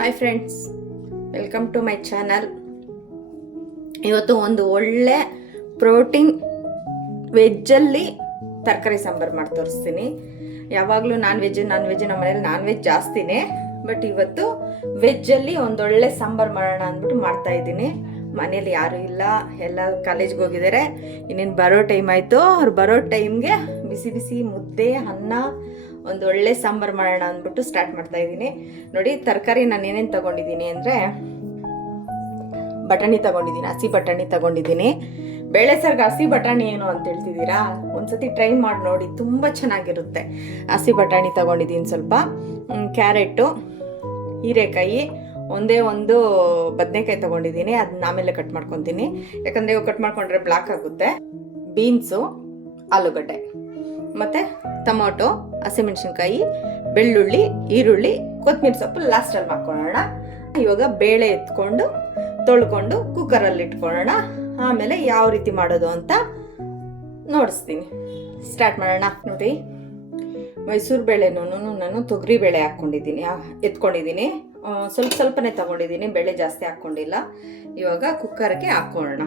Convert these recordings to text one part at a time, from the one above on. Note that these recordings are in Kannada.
Hi friends, welcome to my channel. ಇವತ್ತು ಒಂದು ಒಳ್ಳೆ ಪ್ರೋಟೀನ್ ವೆಜ್ಜಲ್ಲಿ ತರಕಾರಿ ಸಾಂಬಾರು ಮಾಡಿ ತೋರಿಸ್ತೀನಿ. ಯಾವಾಗಲೂ ನಾನ್ ವೆಜ್ ನಮ್ಮ ಮನೇಲಿ ನಾನ್ ವೆಜ್ ಜಾಸ್ತಿನೇ, ಬಟ್ ಇವತ್ತು ವೆಜ್ಜಲ್ಲಿ ಒಂದೊಳ್ಳೆ ಸಾಂಬಾರು ಮಾಡೋಣ ಅಂದ್ಬಿಟ್ಟು ಮಾಡ್ತಾ ಇದ್ದೀನಿ. ಮನೇಲಿ ಯಾರೂ ಇಲ್ಲ, ಎಲ್ಲ ಕಾಲೇಜ್ಗೆ ಹೋಗಿದ್ದಾರೆ. ಇನ್ನೇನು ಬರೋ ಟೈಮ್ ಆಯಿತು. ಅವ್ರು ಬರೋ ಟೈಮ್ಗೆ ಬಿಸಿ ಬಿಸಿ ಮುದ್ದೆ, ಅನ್ನ, ಒಂದು ಒಳ್ಳೆ ಸಾಂಬಾರು ಮಾಡೋಣ ಅಂದ್ಬಿಟ್ಟು ಸ್ಟಾರ್ಟ್ ಮಾಡ್ತಾ ಇದ್ದೀನಿ. ನೋಡಿ, ತರಕಾರಿ ನಾನು ಏನೇನು ತಗೊಂಡಿದ್ದೀನಿ ಅಂದರೆ, ಬಟಾಣಿ ತಗೊಂಡಿದ್ದೀನಿ, ಹಸಿ ಬಟಾಣಿ ತಗೊಂಡಿದ್ದೀನಿ. ಬೇಳೆ ಸಾರಿಗೆ ಹಸಿ ಬಟಾಣಿ ಏನು ಅಂತ ಹೇಳ್ತಿದ್ದೀರಾ? ಒಂದ್ಸತಿ ಟ್ರೈ ಮಾಡಿ ನೋಡಿ, ತುಂಬ ಚೆನ್ನಾಗಿರುತ್ತೆ. ಹಸಿ ಬಟಾಣಿ ತಗೊಂಡಿದ್ದೀನಿ, ಸ್ವಲ್ಪ ಕ್ಯಾರೆಟು, ಹೀರೆಕಾಯಿ, ಒಂದೇ ಒಂದು ಬದನೆಕಾಯಿ ತಗೊಂಡಿದ್ದೀನಿ. ಅದನ್ನ ಆಮೇಲೆ ಕಟ್ ಮಾಡ್ಕೊತೀನಿ, ಯಾಕಂದರೆ ಇವಾಗ ಕಟ್ ಮಾಡ್ಕೊಂಡ್ರೆ ಬ್ಲಾಕ್ ಆಗುತ್ತೆ. ಬೀನ್ಸು, ಆಲೂಗಡ್ಡೆ, ಮತ್ತು ಟೊಮೊಟೊ, ಹಸಿಮೆಣಸಿನ್ಕಾಯಿ, ಬೆಳ್ಳುಳ್ಳಿ, ಈರುಳ್ಳಿ, ಕೊತ್ತಂಬರಿ ಸೊಪ್ಪು ಲಾಸ್ಟಲ್ಲಿ ಹಾಕ್ಕೊಳ್ಳೋಣ. ಇವಾಗ ಬೇಳೆ ಎತ್ಕೊಂಡು ತೊಳ್ಕೊಂಡು ಕುಕ್ಕರಲ್ಲಿ ಇಟ್ಕೊಳ್ಳೋಣ. ಆಮೇಲೆ ಯಾವ ರೀತಿ ಮಾಡೋದು ಅಂತ ನೋಡಿಸ್ತೀನಿ. ಸ್ಟಾರ್ಟ್ ಮಾಡೋಣ. ನೋಡಿ, ಮೈಸೂರು ಬೇಳೆನೂ ನಾನು ತೊಗರಿ ಬೇಳೆ ಹಾಕ್ಕೊಂಡಿದ್ದೀನಿ, ಎತ್ಕೊಂಡಿದ್ದೀನಿ. ಸ್ವಲ್ಪನೇ ತಗೊಂಡಿದ್ದೀನಿ, ಬೇಳೆ ಜಾಸ್ತಿ ಹಾಕ್ಕೊಂಡಿಲ್ಲ. ಇವಾಗ ಕುಕ್ಕರ್ಗೆ ಹಾಕ್ಕೊಳ್ಳೋಣ.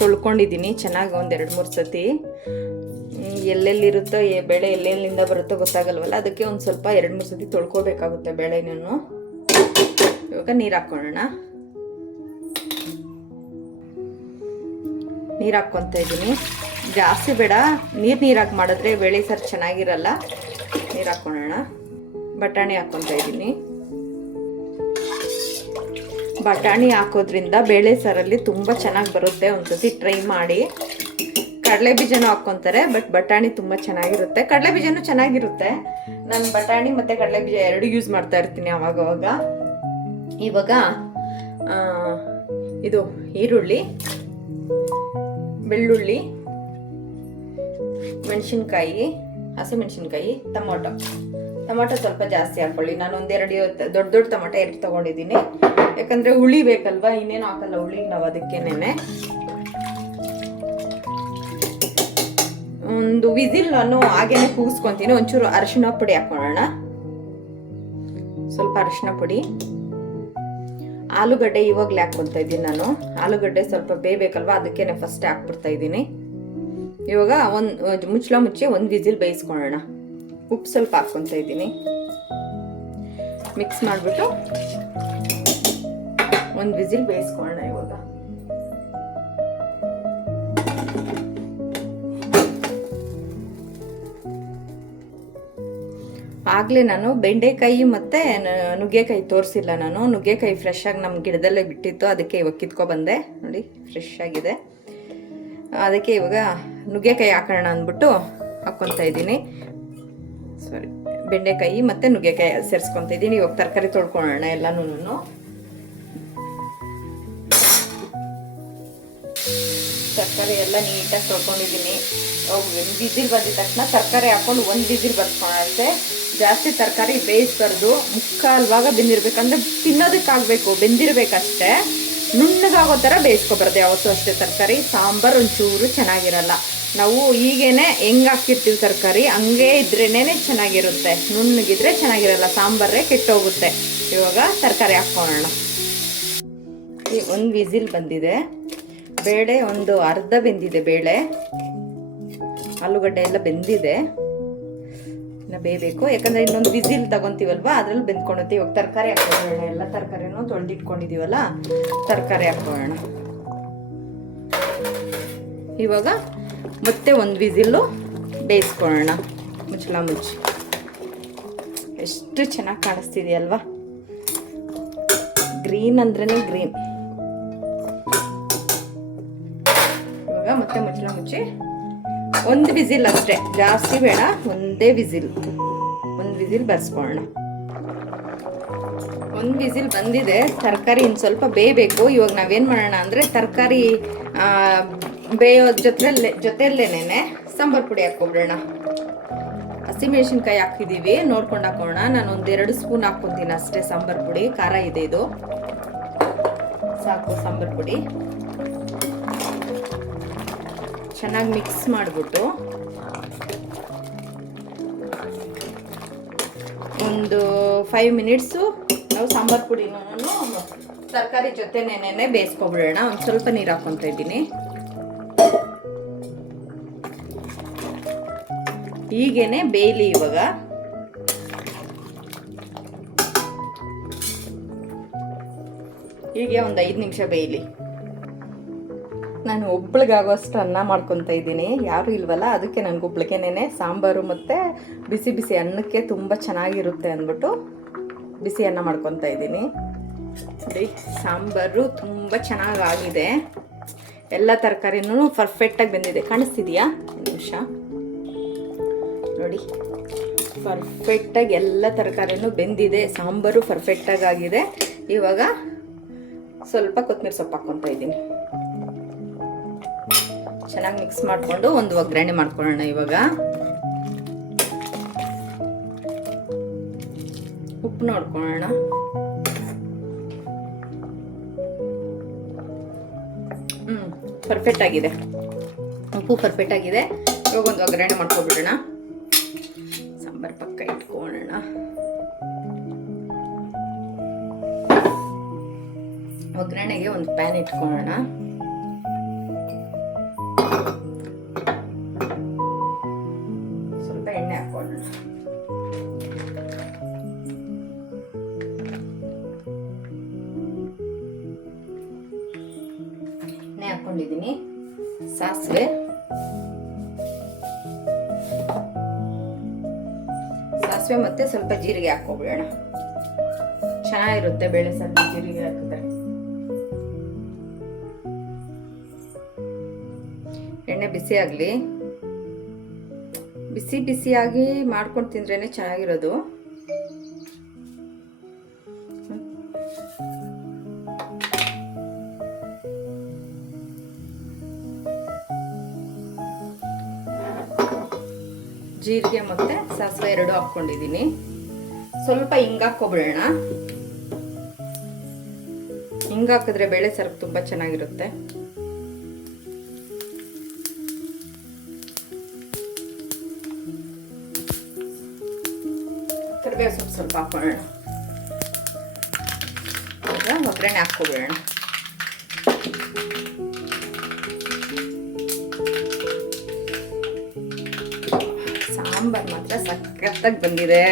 ತೊಳ್ಕೊಂಡಿದ್ದೀನಿ ಚೆನ್ನಾಗಿ ಒಂದು 2-3 ಸತಿ. ಎಲ್ಲೆಲ್ಲಿರುತ್ತೋ ಬೇಳೆ ಎಲ್ಲೆಲ್ಲಿಂದ ಬರುತ್ತೋ ಗೊತ್ತಾಗಲ್ವಲ್ಲ, ಅದಕ್ಕೆ ಒಂದು ಸ್ವಲ್ಪ 2-3 ಸತಿ ತೊಳ್ಕೊಬೇಕಾಗುತ್ತೆ ಬೇಳೆನೂ. ಇವಾಗ ನೀರು ಹಾಕ್ಕೊಳ್ಳೋಣ. ನೀರು ಹಾಕ್ಕೊತಾ ಇದ್ದೀನಿ, ಜಾಸ್ತಿ ಬೇಡ. ನೀರು ಹಾಕಿ ಮಾಡಿದ್ರೆ ಬೇಳೆ ಸಾರು ಚೆನ್ನಾಗಿರಲ್ಲ. ನೀರು ಹಾಕ್ಕೊಳ್ಳೋಣ. ಬಟಾಣಿ ಹಾಕ್ಕೊತಾ ಇದ್ದೀನಿ. ಬಟಾಣಿ ಹಾಕೋದ್ರಿಂದ ಬೇಳೆ ಸಾರಲ್ಲಿ ತುಂಬ ಚೆನ್ನಾಗಿ ಬರುತ್ತೆ. ಒಂದ್ಸತಿ ಟ್ರೈ ಮಾಡಿ. ಕಡಲೆ ಬೀಜನೂ ಹಾಕ್ಕೊತಾರೆ, ಬಟ್ ಬಟಾಣಿ ತುಂಬ ಚೆನ್ನಾಗಿರುತ್ತೆ. ಕಡಲೆ ಬೀಜನೂ ಚೆನ್ನಾಗಿರುತ್ತೆ. ನಾನು ಬಟಾಣಿ ಮತ್ತು ಕಡಲೆ ಬೀಜ ಎರಡು ಯೂಸ್ ಮಾಡ್ತಾ ಇರ್ತೀನಿ ಅವಾಗವಾಗ. ಇವಾಗ ಇದು ಈರುಳ್ಳಿ, ಬೆಳ್ಳುಳ್ಳಿ, ಮೆಣಸಿನ್ಕಾಯಿ, ಹಸಿಮೆಣಸಿನ್ಕಾಯಿ, ಟೊಮೊಟೊ ಸ್ವಲ್ಪ ಜಾಸ್ತಿ ಹಾಕೊಳ್ಳಿ. ನಾನು ಒಂದೆರಡು ದೊಡ್ಡ ಟೊಮೊಟೊ 2 ತಗೊಂಡಿದ್ದೀನಿ, ಯಾಕಂದರೆ ಹುಳಿ ಬೇಕಲ್ವಾ, ಇನ್ನೇನು ಹಾಕಲ್ಲ ಹುಳಿ ನಾವು, ಅದಕ್ಕೇನೆ. ಒಂದು ವಿಸಿಲ್ ನಾನು ಹಾಗೇನೆ ಕೂಗಿಸ್ಕೊತೀನಿ. ಒಂಚೂರು ಅರಿಶಿಣ ಪುಡಿ ಹಾಕೊಳ್ಳೋಣ, ಸ್ವಲ್ಪ ಅರಿಶಿಣ ಪುಡಿ. ಆಲೂಗಡ್ಡೆ ಇವಾಗಲೇ ಹಾಕ್ಕೊತಾ ಇದ್ದೀನಿ ನಾನು. ಆಲೂಗಡ್ಡೆ ಸ್ವಲ್ಪ ಬೇಯಬೇಕಲ್ವಾ, ಅದಕ್ಕೇನೆ ಫಸ್ಟ್ ಹಾಕ್ಬಿಡ್ತಾ ಇದ್ದೀನಿ. ಇವಾಗ ಒಂದು ಮುಚ್ಚಳ ಮುಚ್ಚಿ ಒಂದು ವಿಸಿಲ್ ಬೇಯಿಸ್ಕೊಳ್ಳೋಣ. ಉಪ್ಪು ಸ್ವಲ್ಪ ಹಾಕ್ಕೊತಾ ಇದ್ದೀನಿ. ಮಿಕ್ಸ್ ಮಾಡಿಬಿಟ್ಟು ಒಂದು ವಿಸಿಲ್ ಬೇಯಿಸ್ಕೊಳ್ಳೋಣ. ಇವಾಗ ಆಗಲೇ ನಾನು ಬೆಂಡೆಕಾಯಿ ಮತ್ತು ನುಗ್ಗೆಕಾಯಿ ತೋರಿಸಿಲ್ಲ ನಾನು. ನುಗ್ಗೆಕಾಯಿ ಫ್ರೆಶ್ ಆಗಿ ನಮ್ಮ ಗಿಡದಲ್ಲೇ ಬಿಟ್ಟಿತ್ತು, ಅದಕ್ಕೆ ಇವಾಗ ಕಿತ್ಕೊಬಂದೆ. ನೋಡಿ, ಫ್ರೆಶ್ ಆಗಿದೆ. ಅದಕ್ಕೆ ಇವಾಗ ನುಗ್ಗೆಕಾಯಿ ಹಾಕೋಣ ಅಂದ್ಬಿಟ್ಟು ಹಾಕ್ಕೊತಾ ಇದ್ದೀನಿ. ಸಾರಿ, ಬೆಂಡೆಕಾಯಿ ಮತ್ತು ನುಗ್ಗೆಕಾಯಿ ಸೇರಿಸ್ಕೊತಾ ಇದ್ದೀನಿ. ಇವಾಗ ತರಕಾರಿ ತೊಳ್ಕೊಳ್ಳೋಣ ಎಲ್ಲನೂ. ತರಕಾರಿ ಎಲ್ಲ ನೀಟಾಗಿ ತೊಳ್ಕೊಂಡಿದ್ದೀನಿ. ಒಂದು ವಿಸಿಲ್ ಬಂದಿದ ತಕ್ಷಣ ತರಕಾರಿ ಹಾಕ್ಕೊಂಡು ಒಂದು ವಿಸಿಲ್ ಬರ್ಸ್ಕೊಳ್ಳುತ್ತೆ. ಜಾಸ್ತಿ ತರಕಾರಿ ಬೇಯಿಸ್ಬಾರ್ದು, ಮುಕ್ಕಾಲು ಭಾಗ ಬೆಂದಿರ್ಬೇಕಂದ್ರೆ ತಿನ್ನೋದಕ್ಕಾಗಬೇಕು, ಬೆಂದಿರ್ಬೇಕಷ್ಟೇ. ನುಣ್ಣಗಾಗೋ ಥರ ಬೇಯಿಸ್ಕೊಬಾರ್ದು ಯಾವತ್ತೂ ಅಷ್ಟೇ. ತರಕಾರಿ ಸಾಂಬಾರು ಒಂಚೂರು ಚೆನ್ನಾಗಿರಲ್ಲ. ನಾವು ಈಗೇನೆ ಹೆಂಗೆ ಹಾಕಿರ್ತೀವಿ ತರಕಾರಿ ಹಂಗೇ ಇದ್ರೇನೆ ಚೆನ್ನಾಗಿರುತ್ತೆ. ನುಣ್ಣಗಿದ್ರೆ ಚೆನ್ನಾಗಿರಲ್ಲ, ಸಾಂಬಾರೇ ಕೆಟ್ಟೋಗುತ್ತೆ. ಇವಾಗ ತರಕಾರಿ ಹಾಕ್ಕೊಳ್ಳೋಣ. ಒಂದು ವಿಸಿಲ್ ಬಂದಿದೆ. ಬೇಳೆ ಒಂದು ಅರ್ಧ ಬೆಂದಿದೆ. ಬೇಳೆ, ಆಲೂಗಡ್ಡೆ ಎಲ್ಲ ಬೆಂದಿದೆ, ಇನ್ನು ಬೇಯಬೇಕು. ಯಾಕಂದರೆ ಇನ್ನೊಂದು ವಿಸಿಲ್ ತಗೊತೀವಲ್ವ, ಅದ್ರಲ್ಲಿ ಬೆಂದ್ಕೊಳುತ್ತೆ. ಇವಾಗ ತರಕಾರಿ ಹಾಕೊಳ್ಳೋಣ. ಎಲ್ಲ ತರಕಾರಿನೂ ತೊಳೆದಿಟ್ಕೊಂಡಿದ್ದೀವಲ್ಲ, ತರಕಾರಿ ಹಾಕೊಳ್ಳೋಣ. ಇವಾಗ ಮತ್ತೆ ಒಂದು ವಿಸಿಲ್ಲು ಬೇಯಿಸ್ಕೊಳ್ಳೋಣ, ಮುಚ್ಚಳ ಮುಚ್ಚಿ. ಎಷ್ಟು ಚೆನ್ನಾಗಿ ಕಾಣಿಸ್ತಿದೆಯಲ್ವಾ? ಗ್ರೀನ್ ಅಂದ್ರೇ ಗ್ರೀನ್. ಇವಾಗ ಮತ್ತೆ ಮುಚ್ಚಳ ಮುಚ್ಚಿ ಒಂದು ವಿಸಿಲ್ ಅಷ್ಟೇ, ಜಾಸ್ತಿ ಬೇಡ, ಒಂದೇ ವಿಸಿಲ್. ಒಂದು ವಿಸಿಲ್ ಬರ್ಸ್ಕೊಳ್ಳೋಣ. ಒಂದು ವಿಸಿಲ್ ಬಂದಿದೆ. ತರಕಾರಿ ಇನ್ನು ಸ್ವಲ್ಪ ಬೇಯಬೇಕು. ಇವಾಗ ನಾವೇನು ಮಾಡೋಣ ಅಂದರೆ, ತರಕಾರಿ ಬೇಯೋ ಜೊತೆಯಲ್ಲೇನೆ ಸಾಂಬಾರು ಪುಡಿ ಹಾಕ್ಕೊಬಿಡೋಣ. ಹಸಿಮೆಣಸಿನ್ಕಾಯಿ ಹಾಕಿದ್ದೀವಿ, ನೋಡ್ಕೊಂಡು ಹಾಕೋಣ. ನಾನು 1-2 ಸ್ಪೂನ್ ಹಾಕ್ಕೊತೀನಿ ಅಷ್ಟೇ ಸಾಂಬಾರು ಪುಡಿ. ಖಾರ ಇದೆ ಇದು, ಸಾಕು ಸಾಂಬಾರು ಪುಡಿ. ಚೆನ್ನಾಗಿ ಮಿಕ್ಸ್ ಮಾಡಿಬಿಟ್ಟು ಒಂದು 5 ಮಿನಿಟ್ಸು ನಾವು ಸಾಂಬಾರು ಪುಡಿನೂ ತರಕಾರಿ ಜೊತೆ ನೆನೆ ಬೇಯಿಸ್ಕೊಬಿಡೋಣ. ಒಂದು ಸ್ವಲ್ಪ ನೀರು ಹಾಕ್ಕೊತಾ ಇದ್ದೀನಿ. ಹೀಗೇನೆ ಬೇಯಲಿ. ಇವಾಗ ಹೀಗೆ ಒಂದು 5 ನಿಮಿಷ ಬೇಯಲಿ. ನಾನು ಒಬ್ಳಿಗಾಗೋಷ್ಟು ಅನ್ನ ಮಾಡ್ಕೊತಾ ಇದ್ದೀನಿ, ಯಾರೂ ಇಲ್ವಲ್ಲ, ಅದಕ್ಕೆ ನನಗೊಬ್ಳಿಗೆನೇ ಸಾಂಬಾರು ಮತ್ತು ಬಿಸಿ ಬಿಸಿ ಅನ್ನಕ್ಕೆ ತುಂಬ ಚೆನ್ನಾಗಿರುತ್ತೆ ಅಂದ್ಬಿಟ್ಟು ಬಿಸಿ ಅನ್ನ ಮಾಡ್ಕೊತಾ ಇದ್ದೀನಿ. ನೋಡಿ, ಸಾಂಬಾರು ತುಂಬ ಚೆನ್ನಾಗಾಗಿದೆ. ಎಲ್ಲ ತರಕಾರಿನೂ ಪರ್ಫೆಕ್ಟಾಗಿ ಬೆಂದಿದೆ. ಕಾಣಿಸ್ತಿದೆಯಾ? ಒಂದು ನಿಮಿಷ ನೋಡಿ, ಪರ್ಫೆಕ್ಟಾಗಿ ಎಲ್ಲ ತರಕಾರಿನೂ ಬೆಂದಿದೆ. ಸಾಂಬಾರು ಪರ್ಫೆಕ್ಟಾಗಿ ಆಗಿದೆ. ಇವಾಗ ಸ್ವಲ್ಪ ಕೊತ್ತಂಬರಿ ಸೊಪ್ಪು ಹಾಕ್ಕೊತಾ ಇದ್ದೀನಿ. ಚೆನ್ನಾಗಿ ಮಿಕ್ಸ್ ಮಾಡಿಕೊಂಡು ಒಂದು ಒಗ್ಗರಣೆ ಮಾಡ್ಕೊಳ್ಳೋಣ. ಇವಾಗ ಉಪ್ಪು ನೋಡ್ಕೊಳ್ಳೋಣ. ಪರ್ಫೆಕ್ಟ್ ಆಗಿದೆ, ಉಪ್ಪು ಪರ್ಫೆಕ್ಟ್ ಆಗಿದೆ. ಇವಾಗ ಒಂದು ಒಗ್ಗರಣೆ ಮಾಡ್ಕೊಬಿಡೋಣ. ಸಾಂಬಾರು ಪಕ್ಕ ಇಟ್ಕೊಳ್ಳೋಣ. ಒಗ್ಗರಣೆಗೆ ಒಂದು ಪ್ಯಾನ್ ಇಟ್ಕೊಳ್ಳೋಣ. ಸ್ವಲ್ಪ ಎಣ್ಣೆ ಹಾಕೊಳ್ಳೋಣ. ಎಣ್ಣೆ ಹಾಕೊಂಡಿದ್ದೀನಿ. ಸಾಸಿವೆ, ಮತ್ತೆ ಸ್ವಲ್ಪ ಜೀರಿಗೆ ಹಾಕೋಬಿಡೋಣ. ಚೆನ್ನಾಗಿರುತ್ತೆ ಬೇಳೆ ಸಾರು ಜೀರಿಗೆ ಹಾಕಿದ್ರೆ. ಎಣ್ಣೆ ಬಿಸಿ ಆಗಲಿ. ಬಿಸಿ ಬಿಸಿಯಾಗಿ ಮಾಡ್ಕೊಂಡು ತಿಂದ್ರೇನೆ ಚೆನ್ನಾಗಿರೋದು. ಜೀರಿಗೆ ಮತ್ತು ಸಾಸಿವೆ 2 ಹಾಕ್ಕೊಂಡಿದ್ದೀನಿ. ಸ್ವಲ್ಪ ಹಿಂಗೆ ಹಾಕ್ಕೊಬಿಡೋಣ. ಹಿಂಗೆ ಹಾಕಿದ್ರೆ ಬೇಳೆ ಸಾರು ತುಂಬ ಚೆನ್ನಾಗಿರುತ್ತೆ. ಕರಿಬೇವು ಸೊಪ್ಪು ಸ್ವಲ್ಪ ಹಾಕೊಳ್ಳೋಣ. ಈಗ ಒಗ್ಗರಣೆ ಹಾಕ್ಕೊಬಿಡೋಣ. ಸಾಂಬಾರು ಮಾತ್ರ ಸಖತ್ತಾಗಿ ಬಂದಿದೆ.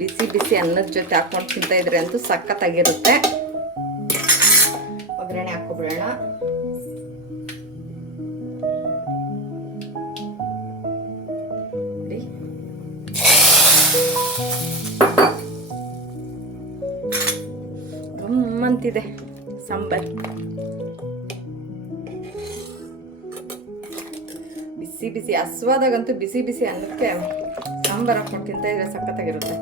ಬಿಸಿ ಬಿಸಿ ಅನ್ನದ ಜೊತೆ ಹಾಕೊಂಡು ತಿಂತಾ ಇದ್ರೆ ಅಂತೂ ಸಖತ್ತಾಗಿರುತ್ತೆ. ಒಗ್ಗರಣೆ ಹಾಕ್ಕೊಬಿಡೋಣ. ಗಮ್ಮಂತಿದೆ ಸಾಂಬಾರು. ಬಿಸಿ ಬಿಸಿ ಹಸ್ವಾದಾಗಂತೂ ಬಿಸಿ ಬಿಸಿ ಅನ್ನಕ್ಕೆ ಸಾಂಬಾರು ಹಾಕೊಂಡು ತಿಂತಾ ಇದ್ರೆ ಸಖತ್ತಾಗಿರುತ್ತೆ.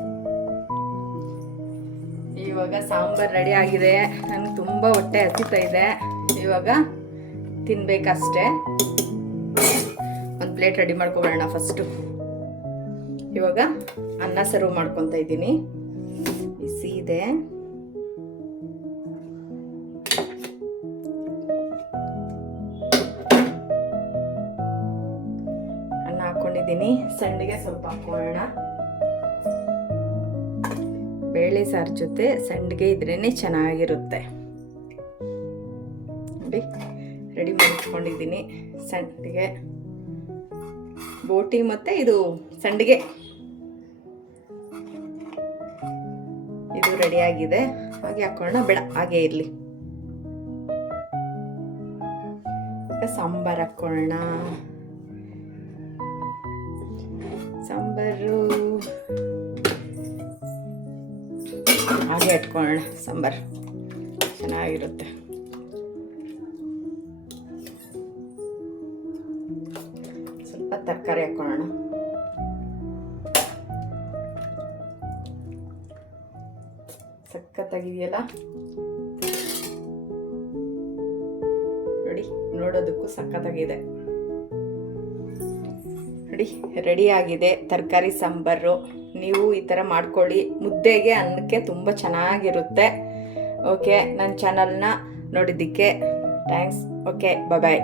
ಇವಾಗ ಸಾಂಬಾರು ರೆಡಿ ಆಗಿದೆ. ನನಗೆ ತುಂಬ ಹೊಟ್ಟೆ ಹಸಿತಾ ಇದೆ. ಇವಾಗ ತಿನ್ಬೇಕಷ್ಟೇ. ಒಂದು ಪ್ಲೇಟ್ ರೆಡಿ ಮಾಡ್ಕೊಬಿಡೋಣ ಫಸ್ಟು. ಇವಾಗ ಅನ್ನ ಸರ್ವ್ ಮಾಡ್ಕೊತಾ ಇದ್ದೀನಿ. ಬಿಸಿ ಇದೆ. ಅನ್ನ ಹಾಕೊಂಡಿದ್ದೀನಿ. ಸಂಡಿಗೆ ಸ್ವಲ್ಪ ಹಾಕೊಳ್ಳೋಣ. ಬೇಳೆ ಸಾರು ಜೊತೆ ಸಂಡಿಗೆ ಇದ್ರೇನೆ ಚೆನ್ನಾಗಿರುತ್ತೆ. ನೋಡಿ, ರೆಡಿ ಮಾಡಿಟ್ಕೊಂಡಿದ್ದೀನಿ ಸಂಡಿಗೆ, ಬೋಟಿ ಮತ್ತು ಇದು ಸಂಡಿಗೆ. ಇದು ರೆಡಿ ಆಗಿದೆ. ಹಾಗೆ ಹಾಕೊಳ್ಳೋಣ. ಬೇಡ, ಹಾಗೆ ಇರಲಿ. ಸಾಂಬಾರು ಹಾಕೊಳ್ಳೋಣ. ಸಾಂಬಾರು ಹಾಗೆ ಇಟ್ಕೊಳ್ಳೋಣ. ಸಾಂಬಾರು ಚೆನ್ನಾಗಿರುತ್ತೆ. ಸ್ವಲ್ಪ ತರಕಾರಿ ಹಾಕೊಳ್ಳೋಣ. ಸಖತ್ತಾಗಿದೆಯಲ್ಲ ನೋಡಿ, ನೋಡೋದಕ್ಕೂ ಸಖತ್ತಾಗಿದೆ. ನೋಡಿ, ರೆಡಿ ಆಗಿದೆ ತರಕಾರಿ ಸಾಂಬಾರು. ನೀವು ಈ ಥರ ಮಾಡ್ಕೊಳ್ಳಿ. ಮುದ್ದೆಗೆ ಅನ್ನಕ್ಕೆ ತುಂಬ ಚೆನ್ನಾಗಿರುತ್ತೆ. ಓಕೆ, ನನ್ನ ಚಾನಲ್ನ ನೋಡಿದ್ದಕ್ಕೆ ಥ್ಯಾಂಕ್ಸ್. ಓಕೆ, ಬಾಯ್.